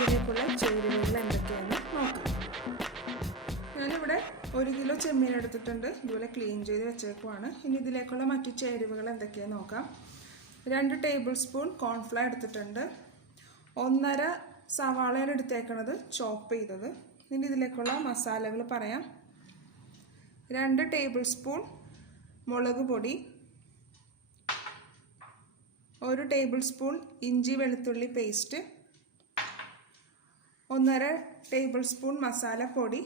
ഇതിലേക്കുള്ള ചേരുവകൾ എന്തൊക്കെയാണെന്ന് നോക്കാം. ഞാനിവിടെ 1 കിലോ ചെമ്മീൻ എടുത്തിട്ടുണ്ട്. ഇതുപോലെ ക്ലീൻ ചെയ്ത് വെച്ചേക്കുവാണ്. ഇനി ഇതിലേക്കുള്ള മറ്റു ചേരുവകൾ എന്തൊക്കെയാണെന്ന് നോക്കാം. 2 ടേബിൾ സ്പൂൺ കോൺഫ്ലവർ എടുത്തിട്ടുണ്ട്. 1.5 സവാളയാണ് എടുത്തേക്കണത്, ചോപ്പ് ചെയ്തത്. ഇനി ഇതിലേക്കുള്ള മസാലകൾ പറയാം. 2 ടേബിൾ സ്പൂൺ മുളക് പൊടി, 1 ടേബിൾ സ്പൂൺ ഇഞ്ചി വെളുത്തുള്ളി പേസ്റ്റ്, 1.5 ടേബിൾ സ്പൂൺ മസാലപ്പൊടി,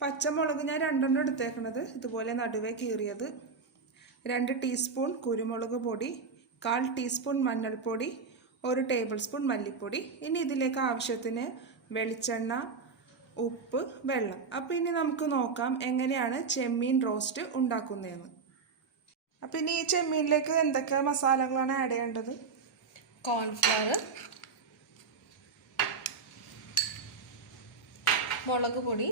പച്ചമുളക് ഞാൻ 2 എടുത്തേക്കണത്, ഇതുപോലെ നടുവേ കീറിയത്, 2 ടീസ്പൂൺ കുരുമുളക് പൊടി, 1/4 ടീസ്പൂൺ മഞ്ഞൾപ്പൊടി, 1 ടേബിൾ സ്പൂൺ മല്ലിപ്പൊടി. ഇനി ഇതിലേക്ക് ആവശ്യത്തിന് വെളിച്ചെണ്ണ, ഉപ്പ്, വെള്ളം. അപ്പോൾ ഇനി നമുക്ക് നോക്കാം എങ്ങനെയാണ് ചെമ്മീൻ റോസ്റ്റ് ഉണ്ടാക്കുന്നതെന്ന്. അപ്പോൾ ഇനി ഈ ചെമ്മീനിലേക്ക് എന്തൊക്കെ മസാലകളാണ് ആഡ് ചെയ്യേണ്ടത്? കോൺഫ്ലവർ, മുളക് പൊടി,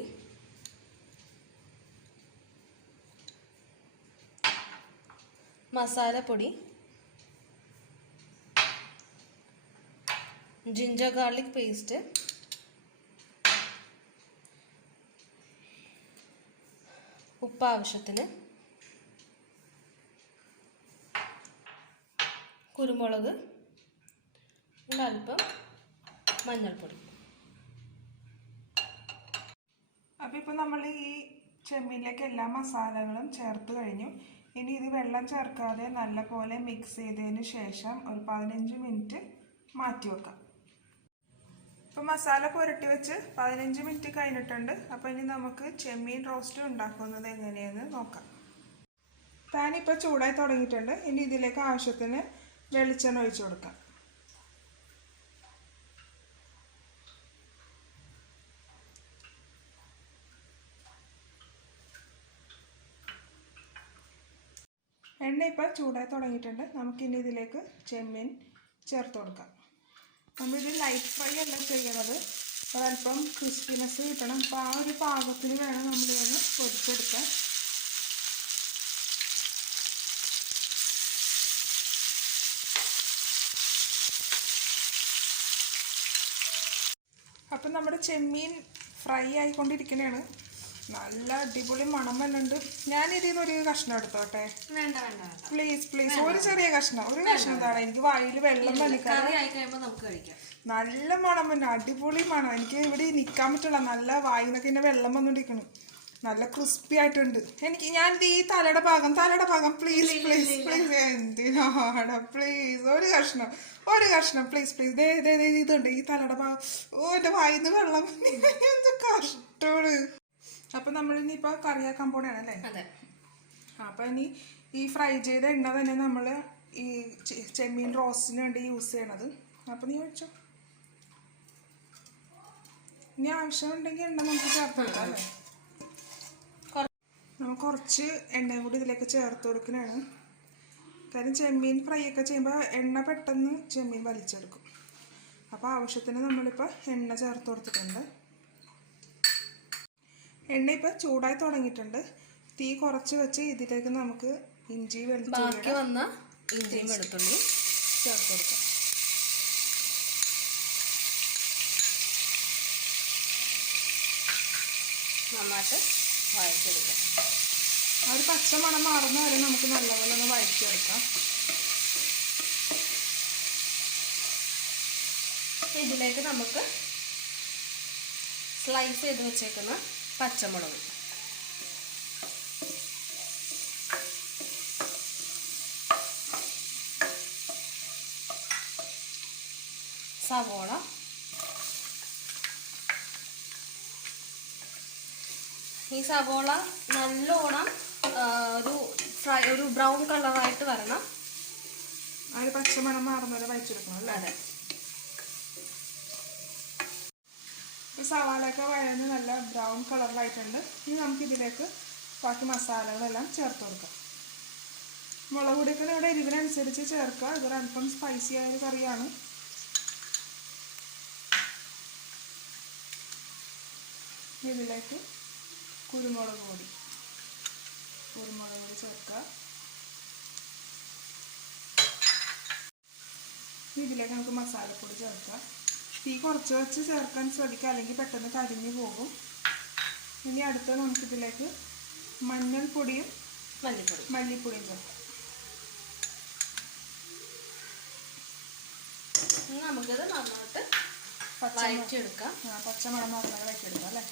മസാലപ്പൊടി, ജിഞ്ചർ ഗാർലിക് പേസ്റ്റ്, ഉപ്പ് ആവശ്യത്തിന്, കുരുമുളക്, അല്പം മഞ്ഞൾപ്പൊടി. അപ്പോൾ ഇപ്പോൾ നമ്മൾ ഈ ചെമ്മീനിലേക്ക് എല്ലാ മസാലകളും ചേർത്ത് കഴിഞ്ഞു. ഇനി ഇത് വെള്ളം ചേർക്കാതെ നല്ലപോലെ മിക്സ് ചെയ്തതിന് ശേഷം ഒരു 15 മിനിറ്റ് മാറ്റി വെക്കാം. ഇപ്പോൾ മസാല പുരട്ടി വെച്ച് 15 മിനിറ്റ് കഴിഞ്ഞിട്ടുണ്ട്. അപ്പോൾ ഇനി നമുക്ക് ചെമ്മീൻ റോസ്റ്റ് ഉണ്ടാക്കുന്നത് എങ്ങനെയെന്ന് നോക്കാം. പാൻ ഇപ്പോൾ ചൂടായി തുടങ്ങിയിട്ടുണ്ട്. ഇനി ഇതിലേക്ക് ആവശ്യത്തിന് വെളിച്ചെണ്ണ ഒഴിച്ചു കൊടുക്കാം. എണ്ണ ഇപ്പോൾ ചൂടായി തുടങ്ങിയിട്ടുണ്ട്. നമുക്കിനി ഇതിലേക്ക് ചെമ്മീൻ ചേർത്ത് കൊടുക്കാം. നമ്മളിത് ലൈറ്റ് ഫ്രൈ അല്ല ചെയ്യണത്, ഒരല്പം ക്രിസ്പിനെസ് കിട്ടണം. അപ്പോൾ ആ ഒരു പാകത്തിന് വേണം നമ്മളിതൊന്ന് പൊരിച്ചെടുക്കാൻ. അപ്പം നമ്മുടെ ചെമ്മീൻ ഫ്രൈ ആയിക്കൊണ്ടിരിക്കുന്നതാണ്. നല്ല അടിപൊളി മണം വന്നുണ്ട്. ഞാനിതിൽ നിന്ന് ഒരു കഷ്ണം എടുത്തോട്ടെ? വേണ്ട വേണ്ട, പ്ലീസ് പ്ലീസ്, ഒരു ചെറിയ കഷ്ണം, ഒരു കഷ്ണം എന്താണ്, എനിക്ക് വായിൽ വെള്ളം വലിക്കാൻ. നല്ല മണം വന്നു, അടിപൊളി മണം. എനിക്ക് ഇവിടെ നിൽക്കാൻ പറ്റില്ല, നല്ല വായിൽ നിന്നൊക്കെ ഇങ്ങനെ വെള്ളം വന്നുകൊണ്ടിരിക്കണം. നല്ല ക്രിസ്പി ആയിട്ടുണ്ട്. ഞാൻ ഈ തലയുടെ ഭാഗം പ്ലീസ് പ്ലീസ് പ്ലീസ്, എന്തിനാണ് പ്ലീസ്, ഒരു കഷ്ണം പ്ലീസ് പ്ലീസ്. ഇതുണ്ട് ഈ തലയുടെ ഭാഗം. ഓ, എൻ്റെ വായിൽ നിന്ന് വെള്ളം, എന്ത് കഷ്ടമാണ്. അപ്പം നമ്മളിനിപ്പോൾ കറിയാക്കാൻ പോകണേ അല്ലേ? അതെ. അപ്പം ഇനി ഈ ഫ്രൈ ചെയ്ത എണ്ണ തന്നെ നമ്മൾ ഈ ചെമ്മീൻ റോസ്റ്റിന് വേണ്ടി യൂസ് ചെയ്യണത്. അപ്പം നീ ഒഴിച്ചോ. ഇനി ആവശ്യമുണ്ടെങ്കിൽ എണ്ണ നമുക്ക് ചേർത്ത് കൊടുക്കാം അല്ലേ? നമ്മൾ കുറച്ച് എണ്ണയും കൂടി ഇതിലേക്ക് ചേർത്ത് കൊടുക്കുന്നതാണ്. കാര്യം ചെമ്മീൻ ഫ്രൈ ഒക്കെ ചെയ്യുമ്പോൾ എണ്ണ പെട്ടെന്ന് ചെമ്മീൻ വലിച്ചെടുക്കും. അപ്പോൾ ആവശ്യത്തിന് നമ്മളിപ്പോൾ എണ്ണ ചേർത്ത് കൊടുത്തിട്ടുണ്ട്. എണ്ണ ഇപ്പോൾ ചൂടായി തുടങ്ങിയിട്ടുണ്ട്. തീ കുറച്ച് വെച്ച് ഇതിലേക്ക് നമുക്ക് ഇഞ്ചി വെളുത്തുള്ളി ചേർത്ത് കൊടുക്കാം. നന്നായിട്ട് വഴറ്റിയെടുക്കാം. ആ ഒരു പച്ച മണം മാറുന്ന വരെ നമുക്ക് നല്ലപോലെ ഒന്ന് വഴറ്റിയെടുക്കാം. ഇതിലേക്ക് നമുക്ക് സ്ലൈസ് ചെയ്ത് വെച്ചേക്കുന്ന പച്ചമുളക്, സവോള, ഈ സവോള നല്ലോണം ഒരു ബ്രൗൺ കളറായിട്ട് വരണം. ആ ഒരു പച്ചമണം മാറുന്നവരെ വഴച്ചെടുക്കണം അല്ലേ? അതെ. സവാളയൊക്കെ വഴന്ന് നല്ല ബ്രൗൺ കളറിലായിട്ടുണ്ട്. ഇനി നമുക്കിതിലേക്ക് ബാക്കി മസാലകളെല്ലാം ചേർത്ത് കൊടുക്കാം. മുളക് പൊടിയൊക്കെ ഇവിടെ എരിവിനനുസരിച്ച് ചേർക്കുക. ഇതൊരു അല്പം സ്പൈസി ആയൊരു കറിയാണ്. ഇതിലേക്ക് കുരുമുളക് പൊടി ചേർക്കുക. ഇതിലേക്ക് നമുക്ക് മസാലപ്പൊടി ചേർക്കാം. തീ കുറച്ച് വെച്ച് ചേർക്കാൻ ശ്രദ്ധിക്കുക, അല്ലെങ്കിൽ പെട്ടെന്ന് കരിഞ്ഞു പോകും. ഇനി അടുത്ത നമുക്കിതിലേക്ക് മഞ്ഞൾപ്പൊടിയും മല്ലിപ്പൊടിയും ചേർക്കാം. നമുക്കിത് നന്നായിട്ട് വഴറ്റിയെടുക്കാം. പച്ചമണം നന്നായി വഴറ്റിയെടുക്കാം അല്ലേ.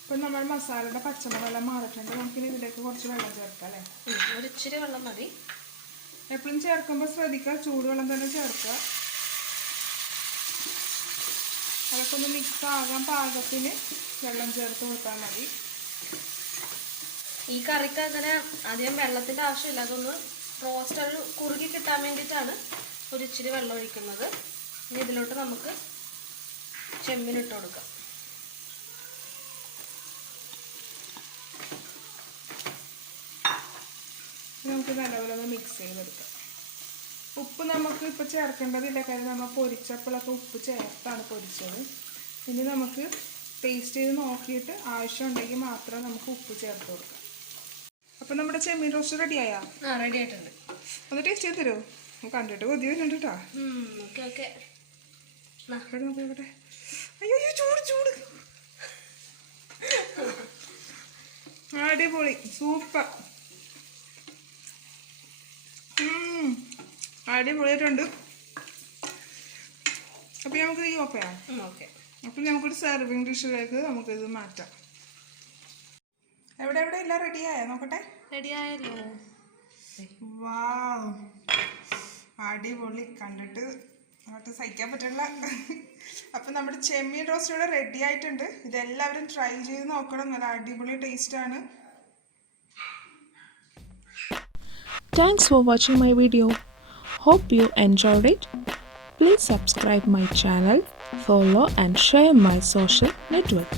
ഇപ്പം നമ്മൾ മസാലയുടെ പച്ചമണമെല്ലാം മാറിയിട്ടുണ്ട്. നമുക്കിനി ഇതിലേക്ക് കുറച്ച് വെള്ളം ചേർക്കാം അല്ലേ. ഒരു ഇച്ചിരി വെള്ളം മതി. എപ്പോഴും ചേർക്കുമ്പോൾ ശ്രദ്ധിക്കുക, ചൂടുവെള്ളം തന്നെ ചേർക്കുക. അതൊക്കെ ഒന്ന് മിക്സ് ആകാൻ പാകത്തിന് വെള്ളം ചേർത്ത് കൊടുത്താൽ മതി. ഈ കറിക്ക് അങ്ങനെ അധികം വെള്ളത്തിൻ്റെ ആവശ്യമില്ല. അതൊന്ന് റോസ്റ്റ് ഒരു കുറുകി കിട്ടാൻ വേണ്ടിയിട്ടാണ് ഒരു ഇച്ചിരി വെള്ളം ഒഴിക്കുന്നത്. ഇനി ഇതിലോട്ട് നമുക്ക് ചെമ്മീനിട്ട് കൊടുക്കാം. നമുക്ക് നല്ലപോലെ ഒന്ന് മിക്സ് ചെയ്തെടുക്കാം. ഉപ്പ് നമുക്ക് ഇപ്പോൾ ചേർക്കേണ്ടതില്ല, കാര്യം നമ്മൾ പൊരിച്ചപ്പോഴൊക്കെ ഉപ്പ് ചേർത്താണ് പൊരിച്ചത്. ഇനി നമുക്ക് ടേസ്റ്റ് ചെയ്ത് നോക്കിയിട്ട് ആവശ്യമുണ്ടെങ്കിൽ മാത്രം നമുക്ക് ഉപ്പ് ചേർത്ത് കൊടുക്കാം. അപ്പം നമ്മുടെ ചെമ്മീൻ റോസ്റ്റ് റെഡിയായാ? റെഡി ആയിട്ടുണ്ട്. ഒന്ന് ടേസ്റ്റ് ചെയ്ത് തരുമോ? കണ്ടിട്ട് കൊതി വരുന്നുണ്ട് കേട്ടോ. ഓക്കെ. നോക്കട്ടെ. അയ്യോ ചൂട് ചൂട്. അടിപൊളി, സൂപ്പർ. അടിപൊളിയായിട്ടുണ്ട്. അപ്പം നമുക്ക് ഈ ഓക്കെയാണ്. ഓക്കെ. അപ്പം നമുക്കൊരു സെർവിങ് ഡിഷിലേക്ക് നമുക്കിത് മാറ്റാം. എവിടെ എല്ലാം റെഡിയായോ നോക്കട്ടെ. റെഡിയായല്ലോ. വാവ്, അടിപൊളി. കണ്ടിട്ട് സഹിക്കാൻ പറ്റില്ല. അപ്പം നമ്മുടെ ചെമ്മീൻ റോസ്റ്റ് ഇവിടെ റെഡി ആയിട്ടുണ്ട്. ഇതെല്ലാവരും ട്രൈ ചെയ്ത് നോക്കണം, നല്ല അടിപൊളി ടേസ്റ്റാണ്. Thanks for watching my video. Hope you enjoyed it. Please subscribe my channel, follow and share my social network.